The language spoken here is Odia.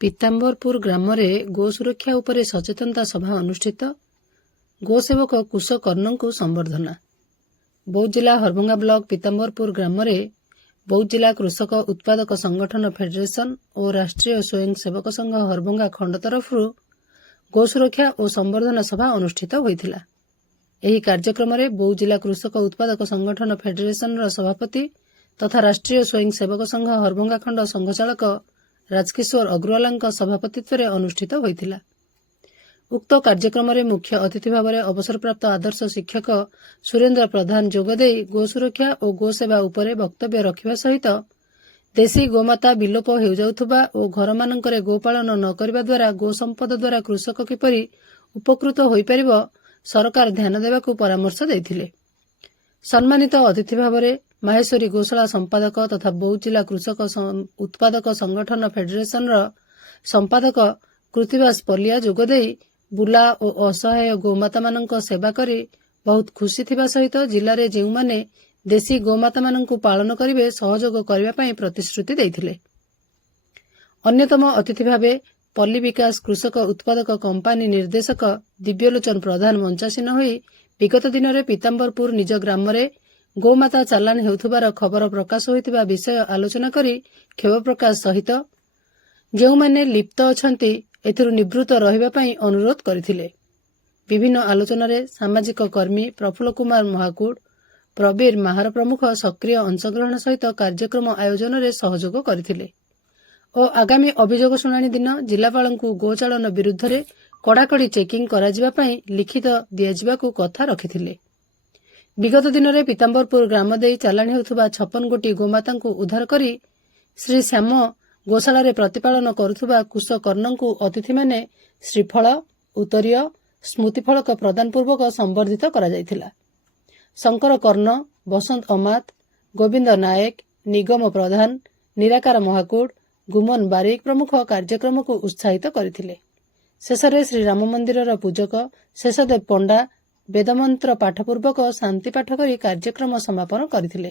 ପୀତାମ୍ବରପୁର ଗ୍ରାମରେ ଗୋ ସୁରକ୍ଷା ଉପରେ ସଚେତନତା ସଭା ଅନୁଷ୍ଠିତ। ଗୋସେବକ କୁଶ କର୍ଣ୍ଣଙ୍କୁ ସମ୍ବର୍ଦ୍ଧନା। ବୌଦ୍ଧ ଜିଲ୍ଲା ହରଭଙ୍ଗା ବ୍ଲକ ପୀତାମ୍ବରପୁର ଗ୍ରାମରେ ବୌଦ୍ଧ ଜିଲ୍ଲା କୃଷକ ଉତ୍ପାଦକ ସଂଗଠନ ଫେଡେରେସନ ଓ ରାଷ୍ଟ୍ରୀୟ ସ୍ୱୟଂ ସେବକ ସଂଘ ହରଭଙ୍ଗା ଖଣ୍ଡ ତରଫରୁ ଗୋ ସୁରକ୍ଷା ଓ ସମ୍ବର୍ଦ୍ଧନା ସଭା ଅନୁଷ୍ଠିତ ହୋଇଥିଲା। ଏହି କାର୍ଯ୍ୟକ୍ରମରେ ବୌଦ୍ଧ ଜିଲ୍ଲା କୃଷକ ଉତ୍ପାଦକ ସଂଗଠନ ଫେଡେରେସନର ସଭାପତି ତଥା ରାଷ୍ଟ୍ରୀୟ ସ୍ୱୟଂ ସେବକ ସଂଘ ହରଭଙ୍ଗା ଖଣ୍ଡ ସଂଘଚାଳକ ରାଜକିଶୋର ଅଗ୍ରୱାଲାଙ୍କ ସଭାପତିତ୍ୱରେ ଅନୁଷ୍ଠିତ ହୋଇଥିଲା। ଉକ୍ତ କାର୍ଯ୍ୟକ୍ରମରେ ମୁଖ୍ୟ ଅତିଥି ଭାବରେ ଅବସରପ୍ରାପ୍ତ ଆଦର୍ଶ ଶିକ୍ଷକ ସୁରେନ୍ଦ୍ର ପ୍ରଧାନ ଯୋଗଦେଇ ଗୋ ସୁରକ୍ଷା ଓ ଗୋ ସେବା ଉପରେ ବକ୍ତବ୍ୟ ରଖିବା ସହିତ ଦେଶୀ ଗୋମାତା ବିଲୋପ ହେଉଯାଉଥିବା ଓ ଘରମାନଙ୍କରେ ଗୋପାଳନ ନ କରିବା ଦ୍ୱାରା ଗୋ ସମ୍ପଦ ଦ୍ୱାରା କୃଷକ କିପରି ଉପକୃତ ହୋଇପାରିବ ସରକାର ଧ୍ୟାନ ଦେବାକୁ ପରାମର୍ଶ ଦେଇଥିଲେ। ସମ୍ମାନିତ ଅତିଥି ଭାବରେ ମାହେଶ୍ୱରୀ ଗୋଶାଳା ସମ୍ପାଦକ ତଥା ବୌଦ୍ଧ ଜିଲ୍ଲା କୃଷକ ଉତ୍ପାଦକ ସଂଗଠନ ଫେଡେରେସନର ସମ୍ପାଦକ କୃତିବାସ ପଲିଆ ଯୋଗଦେଇ ବୁଲା ଓ ଅସହାୟ ଗୋମାତାମାନଙ୍କ ସେବା କରି ବହୁତ ଖୁସି ଥିବା ସହିତ ଜିଲ୍ଲାରେ ଯେଉଁମାନେ ଦେଶୀ ଗୋମାତାମାନଙ୍କୁ ପାଳନ କରିବେ ସହଯୋଗ କରିବା ପାଇଁ ପ୍ରତିଶ୍ରୁତି ଦେଇଥିଲେ। ଅନ୍ୟତମ ଅତିଥି ଭାବେ ପଲ୍ଲୀ ବିକାଶ କୃଷକ ଉତ୍ପାଦକ କମ୍ପାନୀ ନିର୍ଦ୍ଦେଶକ ଦିବ୍ୟଲୋଚନ ପ୍ରଧାନ ମଞ୍ଚାସୀନ ହୋଇ ବିଗତ ଦିନରେ ପୀତାମ୍ବରପୁର ନିଜ ଗ୍ରାମରେ ଗୋମାତା ଚାଲାଣ ହେଉଥିବାର ଖବର ପ୍ରକାଶ ହୋଇଥିବା ବିଷୟ ଆଲୋଚନା କରି କ୍ଷୋଭ ପ୍ରକାଶ ସହିତ ଯେଉଁମାନେ ଲିପ୍ତ ଅଛନ୍ତି ଏଥିରୁ ନିବୃତ୍ତ ରହିବା ପାଇଁ ଅନୁରୋଧ କରିଥିଲେ। ବିଭିନ୍ନ ଆଲୋଚନାରେ ସାମାଜିକ କର୍ମୀ ପ୍ରଫୁଲ୍ଲ କୁମାର ମହାକୁଡ, ପ୍ରବୀର ମାହାର ପ୍ରମୁଖ ସକ୍ରିୟ ଅଂଶଗ୍ରହଣ ସହିତ କାର୍ଯ୍ୟକ୍ରମ ଆୟୋଜନରେ ସହଯୋଗ କରିଥିଲେ ଓ ଆଗାମୀ ଅଭିଯୋଗ ଶୁଣାଣି ଦିନ ଜିଲ୍ଲାପାଳଙ୍କୁ ଗୋଚାଳନ ବିରୁଦ୍ଧରେ କଡ଼ାକଡ଼ି ଚେକିଂ କରାଯିବା ପାଇଁ ଲିଖିତ ଦିଆଯିବାକୁ କଥା ରଖିଥିଲେ। ବିଗତ ଦିନରେ ପୀତାମ୍ବରପୁର ଗ୍ରାମ ଦେଇ ଚାଲାଣ ହେଉଥିବା 56 ଗୋଟି ଗୋମାତାଙ୍କୁ ଉଦ୍ଧାର କରି ଶ୍ରୀ ଶ୍ୟାମ ଗୋଶାଳାରେ ପ୍ରତିପାଳନ କରୁଥିବା କୁଶ କର୍ଣ୍ଣଙ୍କୁ ଅତିଥିମାନେ ଶ୍ରୀଫଳ, ଉତ୍ତରୀୟ, ସ୍ମୃତିଫଳକ ପ୍ରଦାନ ପୂର୍ବକ ସମ୍ବର୍ଦ୍ଧିତ କରାଯାଇଥିଲା। ଶଙ୍କର କର୍ଣ୍ଣ, ବସନ୍ତ ଅମାତ, ଗୋବିନ୍ଦ ନାୟକ, ନିଗମ ପ୍ରଧାନ, ନିରାକାର ମହାକୁଡ, ଗୁମନ ବାରିକ ପ୍ରମୁଖ କାର୍ଯ୍ୟକ୍ରମକୁ ଉତ୍ସାହିତ କରିଥିଲେ। ଶେଷରେ ଶ୍ରୀରାମ ମନ୍ଦିରର ପୂଜକ ଶେଷଦେବ ପଣ୍ଡା ବେଦମନ୍ତ୍ର ପାଠ ପୂର୍ବକ ଶାନ୍ତି ପାଠ କରି କାର୍ଯ୍ୟକ୍ରମ ସମାପନ କରିଥିଲେ।